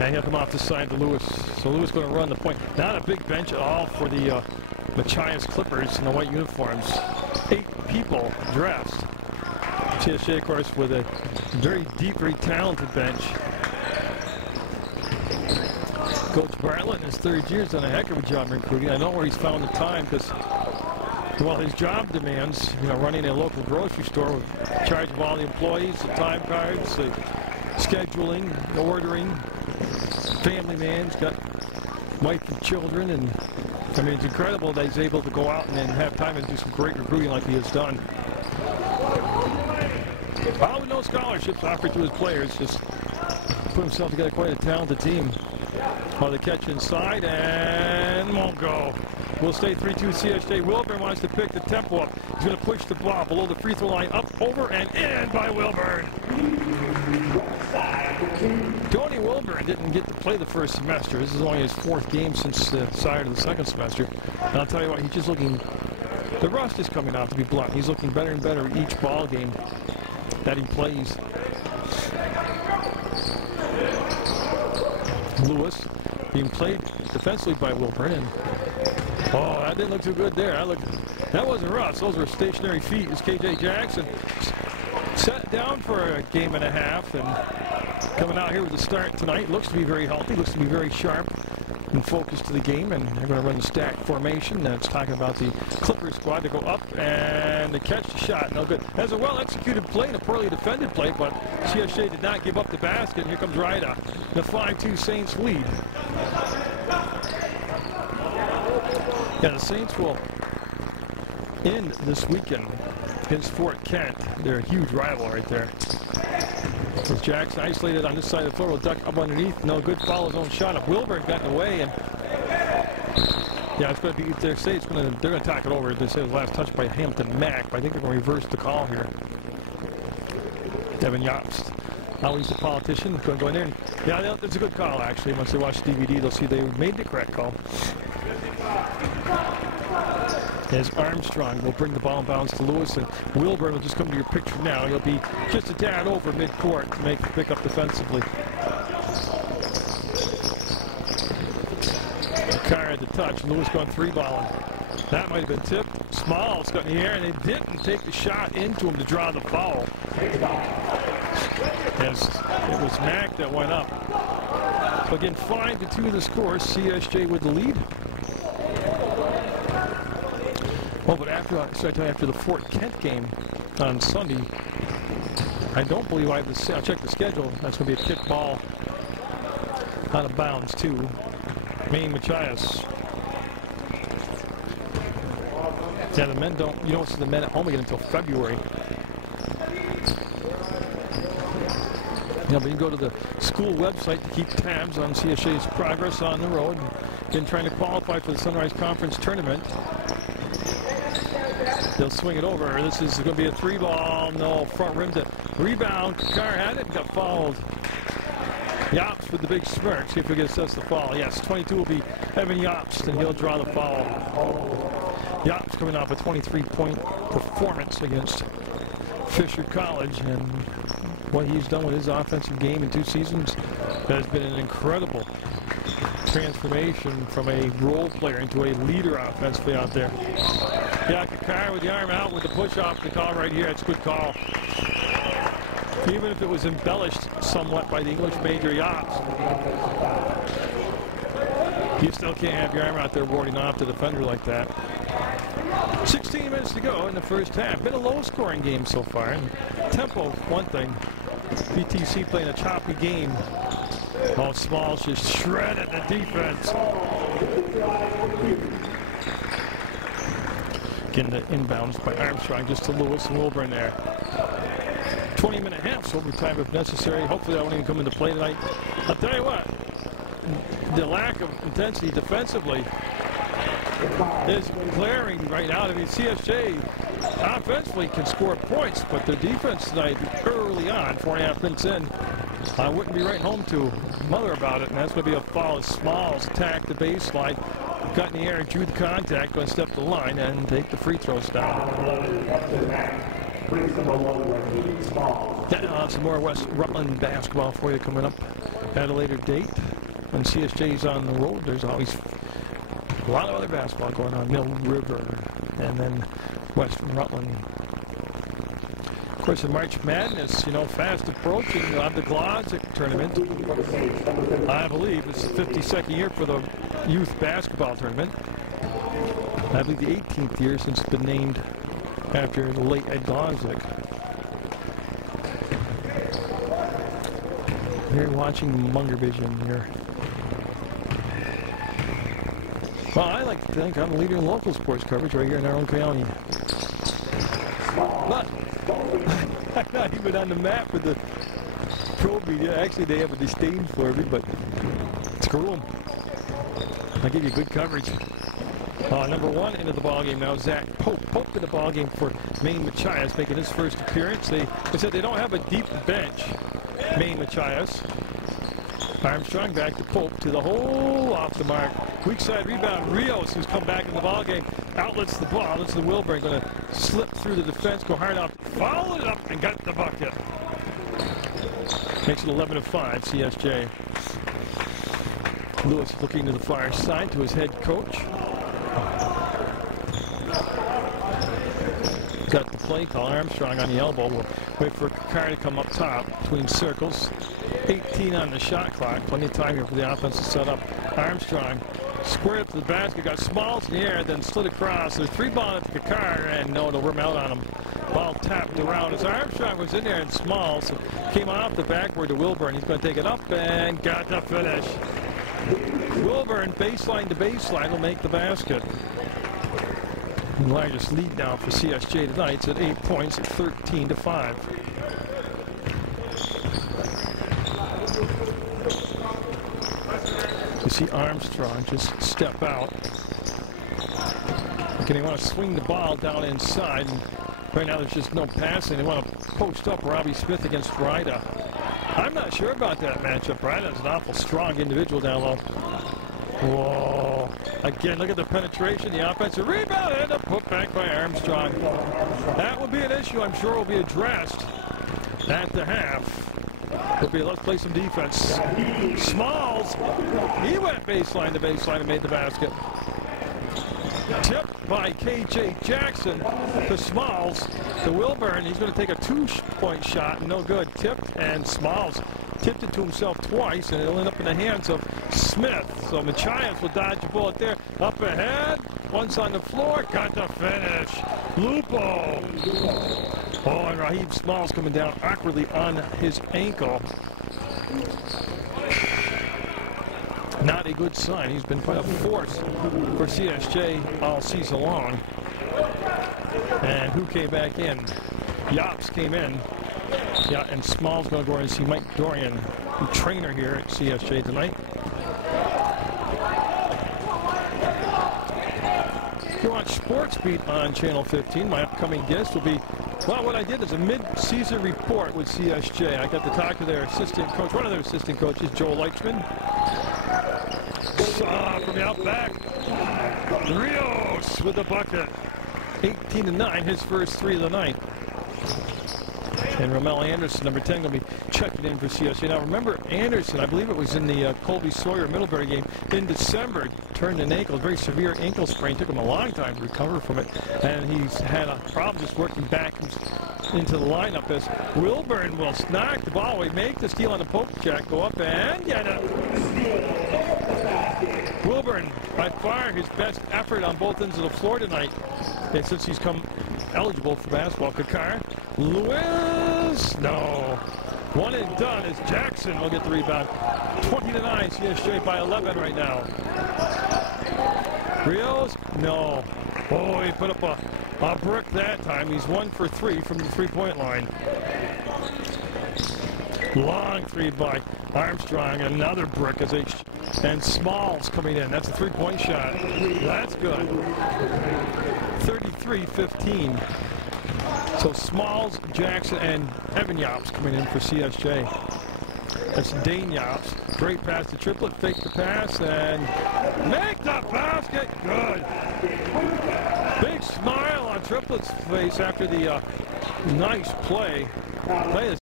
And he'll come off the side to Lewis. So Lewis going to run the point. Not a big bench at all for the Machias Clippers in the white uniforms. 8 people dressed. CSJ, of course, with a very deep, very talented bench. Coach Bartlett in his 3rd year has done a heck of a job recruiting. I know where he's found the time because, well, his job demands, you know, running a local grocery store with charge of all the employees, the time cards, the scheduling, the ordering, family man. He's got wife and children, and I mean, it's incredible that he's able to go out and have time and do some great recruiting like he has done. All with no scholarships offered to his players, just put himself together quite a talented team. Oh, the catch inside and won't go. We'll stay 3-2 CSJ. Wilburn wants to pick the tempo up. He's going to push the ball below the free throw line, up, over, and in by Wilburn. Tony Wilburn didn't get to play the first semester. This is only his 4th game since the start of the 2nd semester. And I'll tell you what, he's just looking, the rust is coming off, to be blunt. He's looking better and better each ball game that he plays. Lewis being played defensively by Wilburn, and oh, that didn't look too good there. That wasn't rust. Those were stationary feet. As KJ Jackson sat down for a game and a half, and coming out here with the start tonight, looks to be very healthy, looks to be very sharp and focused to the game, and they're going to run the stack formation. That's talking about the Clippers squad to go up and to catch the shot. No good. That's a well-executed play and a poorly defended play, but CSJ did not give up the basket. And here comes Ryda. The 5-2 Saints lead. Yeah, the Saints will end this weekend against Fort Kent. They're a huge rival right there. With Jackson isolated on this side of the floor, will duck up underneath. No good, follow his own shot up. Wilburn got in the way, and yeah, it's going to be. They say it's going to. They're going to tack it over. They say it was last touch by Hampton Mack, but I think they're going to reverse the call here. Devin Jobst. Now he's a politician. Going to go in there. And, yeah, it's a good call actually. Once they watch the DVD, they'll see they made the correct call. As Armstrong will bring the ball in bounds to Lewis, and Wilburn will just come to your picture now. He'll be just a tad over mid-court to make the pick up defensively. Carr had the touch. Lewis going 3-balling. That might have been tipped. Smalls got in the air, and they didn't take the shot into him to draw the foul. As it was Mack that went up. So again, 5-2 the score. CSJ with the lead. Well, but after the Fort Kent game on Sunday, I don't believe I have the. I'll check the schedule. That's going to be a kick ball out of bounds too. Maine Machias. Yeah, the men don't. You don't see the men at home again until February. Yeah, but you can go to the school website to keep tabs on CSJ's progress on the road and trying to qualify for the Sunrise Conference tournament. They'll swing it over. This is going to be a 3-ball. No, front rim to rebound. Carr had it and got fouled. Jobst with the big smirk. See if we can assess the foul. Yes, 22 will be Evan Jobst, and he'll draw the foul. Jobst coming off a 23-point performance against Fisher College, and what he's done with his offensive game in 2 seasons has been an incredible transformation from a role player into a leader offensively out there. Yeah, Carr with the arm out with the push-off. The call right here. It's a good call. Even if it was embellished somewhat by the English major Jobst, you still can't have your arm out there warding off the defender like that. 16 minutes to go in the first half. Been a low-scoring game so far. And tempo, one thing. BTC playing a choppy game. Oh, Smalls just shredded the defense. Getting the inbounds by Armstrong just to Lewis and Wilburn there. 20-minute halves, overtime if necessary. Hopefully that won't even come into play tonight. I'll tell you what, the lack of intensity defensively is glaring right now. I mean, CSJ offensively can score points, but the defense tonight early on, 4.5 minutes in, I wouldn't be right home to mother about it, and that's going to be a foul as Smalls attacked the baseline, got in the air, drew the contact, going to step the line and take the free throws down. Yeah, I'll have some more West Rutland basketball for you coming up at a later date. When CSJ's on the road, there's always a lot of other basketball going on. Mill River and then Western Rutland. Of course, the March Madness, you know, fast approaching. You'll have the Glozik tournament. I believe it's the 52nd year for the youth basketball tournament. I believe the 18th year since it's been named after the late Ed Glozik. You're watching Munger Vision here. Well, I like to think I'm a leader in local sports coverage right here in our own county. But I'm not even on the map with the pro media. Actually, they have a disdain for me, but screw them. I give you good coverage. Number one into the ballgame now, Zach Pope. Pope in the ballgame for Maine Machias, making his first appearance. They said they don't have a deep bench, Maine Machias. Armstrong back to Pope, to the hole, off the mark. Weak side rebound, Rios, who's come back in the ballgame, outlets the ball. It's the Wilburn, going to slip through the defense, go hard out, followed it up, and got the bucket. Makes it 11-5, CSJ. Lewis looking to the far side to his head coach. Got the play call. Armstrong on the elbow. We'll wait for Kakar to come up top between circles. 18 on the shot clock. Plenty of time here for the offense to set up. Armstrong squared up to the basket. Got Smalls in the air, then slid across. There's 3-ball at Kakar, and no, it'll rim out on him. Ball tapped around as Armstrong was in there, and Smalls came off the backboard to Wilburn. He's going to take it up and got the finish. Wilburn, baseline to baseline, will make the basket. The largest lead now for CSJ tonight. It's at 8 points at 13-5. You see Armstrong just step out. Again, they want to swing the ball down inside. And right now there's just no passing. They want to post up Robbie Smith against Ryda. I'm not sure about that matchup. Ryda's an awful strong individual down low. Whoa. Again, look at the penetration, the offensive rebound, and a put back by Armstrong. That will be an issue I'm sure will be addressed at the half. Let's play some defense. Smalls, he went baseline to baseline and made the basket. Tipped by KJ Jackson to Smalls to Wilburn. He's going to take a 2-point shot, no good. Tipped, and Smalls tipped it to himself twice, and it'll end up in the hands of Smith. So Machias will dodge a bullet there. Up ahead, once on the floor, got the finish. Lupo. Oh, and Raheem Smalls coming down awkwardly on his ankle. Not a good sign. He's been quite a force for CSJ all season long. And who came back in? Yops came in. Yeah, and Smalls going to go and see Mike Dorian, the trainer here at CSJ tonight. If you watch Sports Beat on Channel 15, my upcoming guest will be, well, what I did is a mid-season report with CSJ. I got to talk to their assistant coach, one of their assistant coaches, Joe Leichman. From the out back, Rios with the bucket. 18-9, his first 3 of the night. And Ramel Anderson, number 10, going to be checking in for CSJ. Now, remember, Anderson, I believe it was in the Colby Sawyer-Middlebury game in December, turned an ankle, a very severe ankle sprain. Took him a long time to recover from it. And he's had a problem just working back into the lineup as Wilburn will knock the ball away, make the steal on the poke check, go up and get it. Wilburn, by far his best effort on both ends of the floor tonight, and since he's come eligible for basketball. Kakar, Lewis, no. One and done as Jackson will get the rebound. 20-9, CSJ by 11 right now. Rios, no. Oh, he put up a brick that time. He's 1 for 3 from the three-point line. Long 3 by Armstrong, another brick as and Smalls coming in. That's a 3-point shot. That's good. 33-15. So Smalls, Jackson, and Evan Yops coming in for CSJ. That's Dane Yops. Great pass to Triplet. Fake the pass and make the basket. Good. Big smile on Triplet's face after the nice play. Play